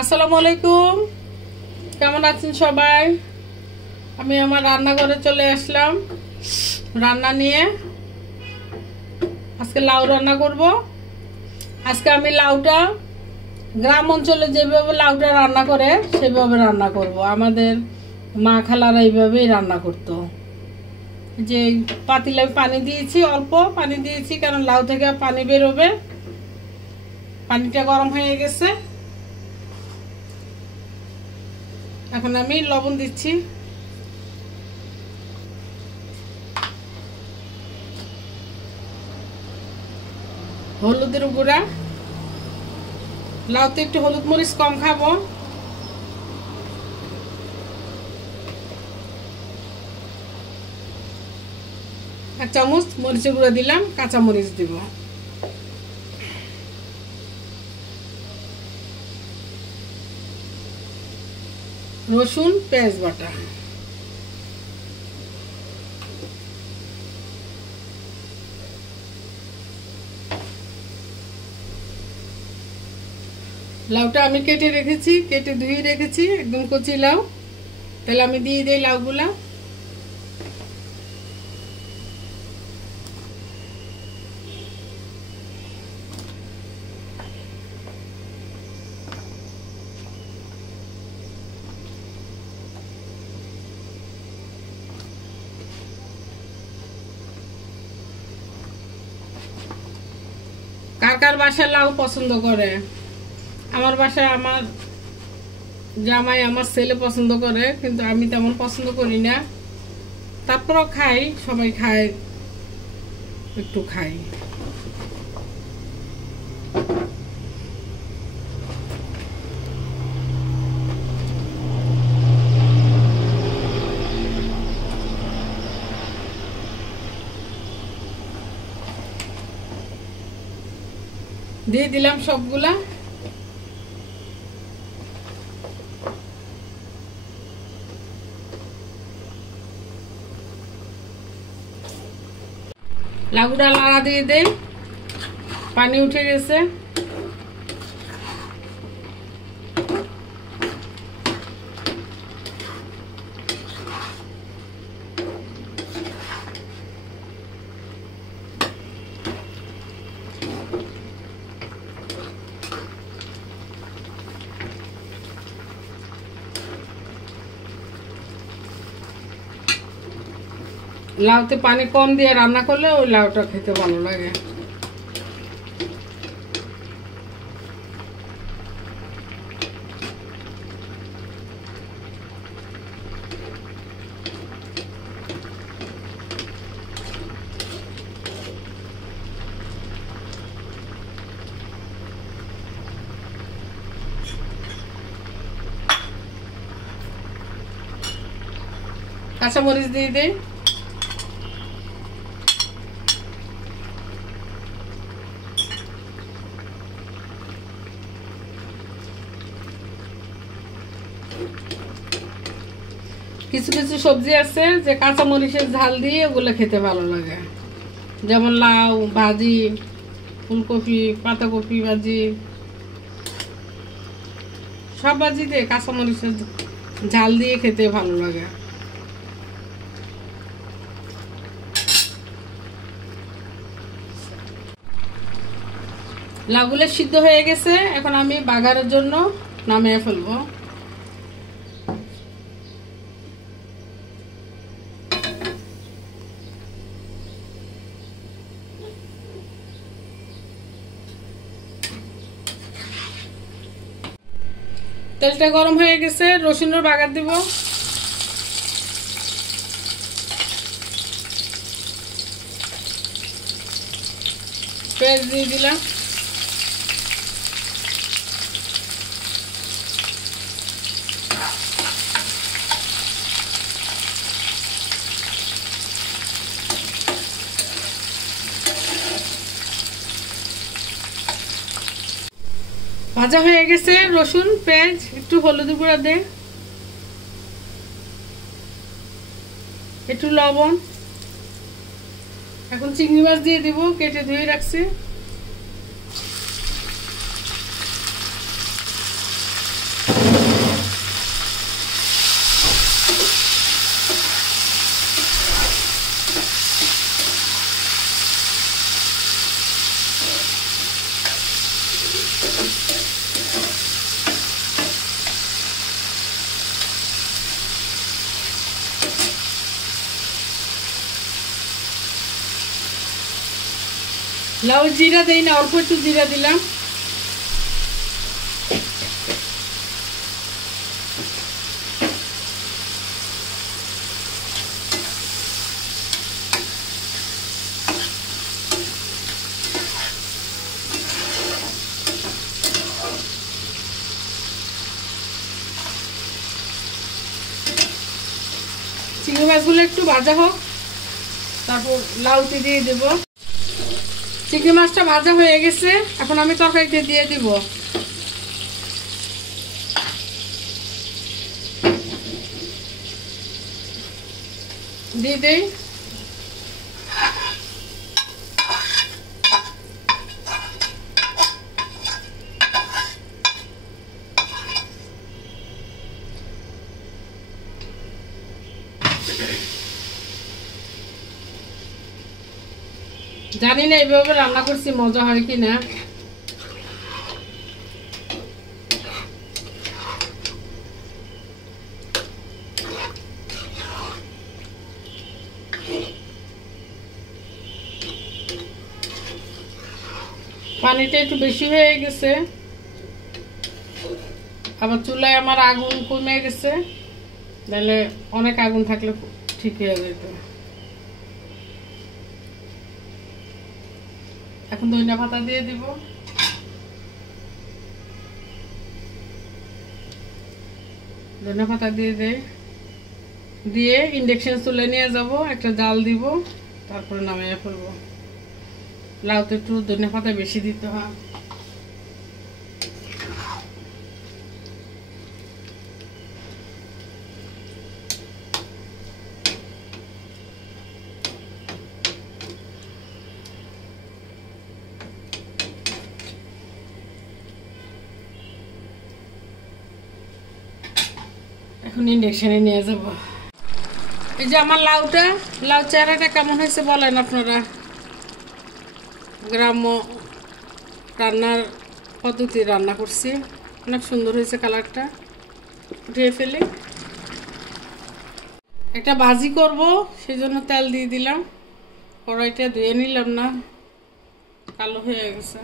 আসসালামু আলাইকুম, কেমন আছেন সবাই? আমি আমার রান্নাঘরে চলে আসলাম রান্না নিয়ে। আজকে লাউ রান্না করব। আজকে আমি লাউটা গ্রাম অঞ্চলে যেভাবে লাউটা রান্না করে সেভাবে রান্না করব। আমাদের মা খালারা এইভাবেই রান্না করতো। যে পাতিলে পানি দিয়েছি, অল্প পানি দিয়েছি, কারণ লাউ থেকে পানি বেরোবে। পানিটা গরম হয়ে গেছে, এখন আমি লবণ দিচ্ছি। হলুদের গুঁড়া, লাউতে একটু হলুদ মরিচ কম খাবো। এক চামচ মরিচের গুঁড়া দিলাম, কাঁচা মরিচ দিব। রসুন পেঁয়াজ বাটা, লাউটা আমি কেটে রেখেছি, কেটে ধুয়ে রেখেছি, একদম কচি লাউ। তাহলে আমি দিয়ে দিই লাউগুলা। কার কার বাসায় লাউ পছন্দ করে? আমার বাসায় আমার জামাই, আমার ছেলে পছন্দ করে, কিন্তু আমি তেমন পছন্দ করি না। তারপরও খাই, সবাই খায়, একটু খাই। দিয়ে দিলাম সবগুলা। লাউটা লাড়া দিয়ে দেই, পানি উঠে গেছে। লাউতে পানি কম দিয়ে রান্না করলে ওই লাউটা খেতে ভালো লাগে। কাঁচামরিচ দিয়ে দেই। কিছু কিছু সবজি আছে যে কাঁচা মরিচের ঝাল দিয়ে ওগুলো খেতে ভালো লাগে, যেমন লাউ ভাজি, ফুলকপি, পাতাকপি ভাজি, সব ভাজি দিয়ে কাঁচা মরিচের ঝাল দিয়ে খেতে ভালো লাগে। লাউগুলো সিদ্ধ হয়ে গেছে, এখন আমি বাগারের জন্য নামিয়ে ফেলবো। তেলটা গরম হয়ে গেছে, রসুনের বাগার দিব। পেঁয়াজ দিয়ে দিলাম। ভাজা হয়ে গেছে রসুন পেঁয়াজ, একটু হলুদ গুঁড়া দে, একটু লবণ। এখন চিংড়ি মাছ দিয়ে দিব, কেটে ধুয়ে রাখছি। লাউ জিরা দেই না, অল্প একটু জিরা দিলাম। চিংড়ি মাছগুলো একটু ভাজা হোক, তারপর লাউতে দিয়ে দেব। চিংড়ি মাছটা ভাজা হয়ে গেছে, এখন আমি তরকারিতে দিয়ে দিব। দিয়ে দেই। জানি না এইভাবে রান্না করছি মজা হয় কিনা। পানিটা একটু বেশি হয়ে গেছে, আবার চুলায় আমার আগুন কমে গেছে, তাহলে অনেক আগুন থাকলে ঠিক হয়ে যেত। এখন ধনিয়া পাতা দিয়ে দিব। ধনিয়া পাতা দিয়ে দেই, দিয়ে ইন্ডাকশন চুলে নিয়ে যাব, একটা জাল দিব, তারপরে নামিয়ে ফেলবো। লাউতে একটু ধনিয়া পাতা বেশি দিতে হয়। এখন ইন্ডাকশনে নিয়ে যাব। এই যে আমার লাউটা, লাউ চেহারাটা কেমন হয়েছে বলেন আপনারা। গ্রাম্য রান্নার পদ্ধতি রান্না করছি, অনেক সুন্দর হয়েছে কালারটা। উঠিয়ে ফেলি। একটা ভাজি করব, সেই জন্য তেল দিয়ে দিলাম। কড়াইটা ধুয়ে নিলাম না, কালো হয়ে গেছে।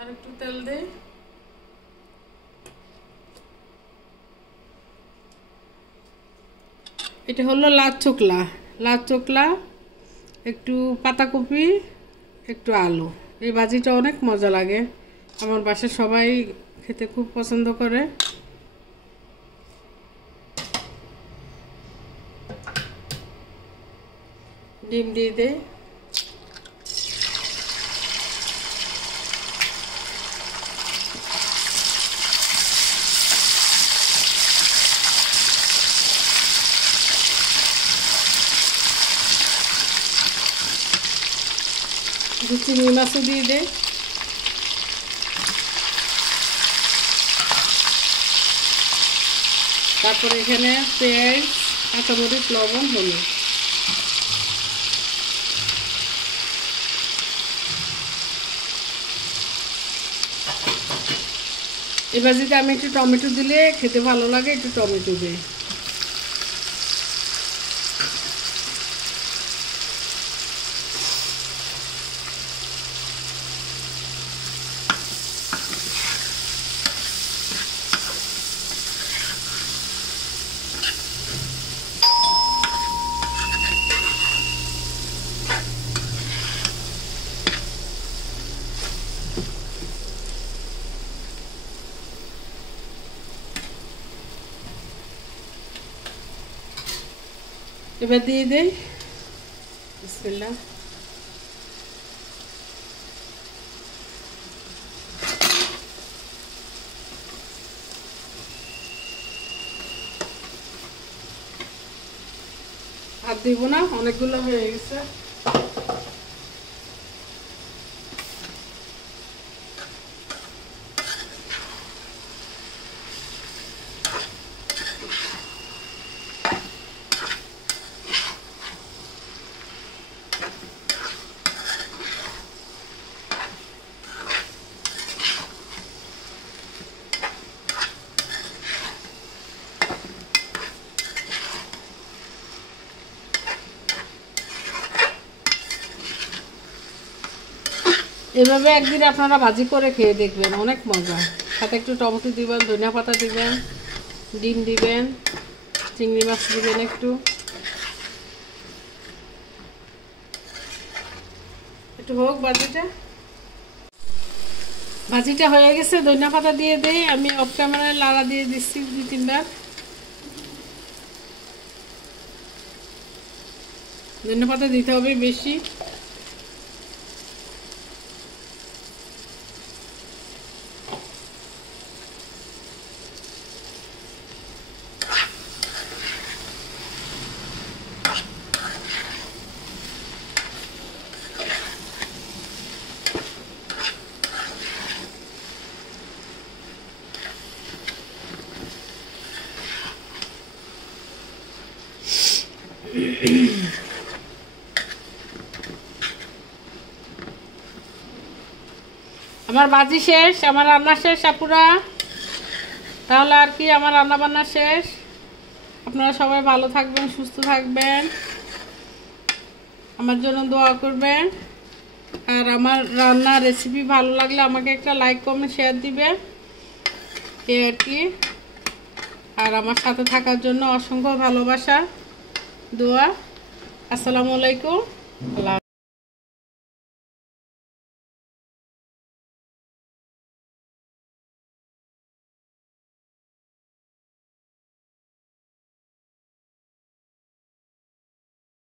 আর একটু তেল দিই। এটা হলো লাউ চোকলা। লাউ চোকলা, একটু পাতাকপি, একটু আলু। এই ভাজিটা অনেক মজা লাগে, আমার বাসায় সবাই খেতে খুব পছন্দ করে। ডিম দিয়ে দেই। চিংড়ি মাছও দিয়ে দেই। তারপরে এখানে পেঁয়াজ, কাঁচামরিচ, লবণ, হলুদ। এবার যদি আমি একটু টমেটো দিলে খেতে ভালো লাগে, একটু টমেটো দিই। এবার দিয়ে দেই। বিসমিল্লাহ। আর দিব না, অনেকগুলো হয়ে গেছে। এভাবে একদিন আপনারা ভাজি করে খেয়ে দেখবেন, অনেক মজা। সাথে একটু টমেটো দিবেন, ধনিয়া পাতা দিবেন, ডিম দিবেন, চিংড়ি মাছ দিবেন একটু হোক ভাজিটা হয়ে গেছে। ধনিয়া পাতা দিয়ে দেই, আমি অফ ক্যামেরায় লাড়া দিয়ে দিচ্ছি 2-3 বার। ধনিয়া পাতা দিতে হবে বেশি। আমার ভাজি শেষ, আমার রান্না শেষ আপুরা। তাহলে আর কি, আমার রান্না বান্না শেষ। আপনারা সবাই ভালো থাকবেন, সুস্থ থাকবেন, আমার জন্য দোয়া করবেন। আর আমার রান্নার রেসিপি ভালো লাগলে আমাকে একটা লাইক কমেন্ট শেয়ার দিবেন, এই আর কি। আর আমার সাথে থাকার জন্য অসংখ্য ভালোবাসা, দোয়া। আসসালামু আলাইকুম।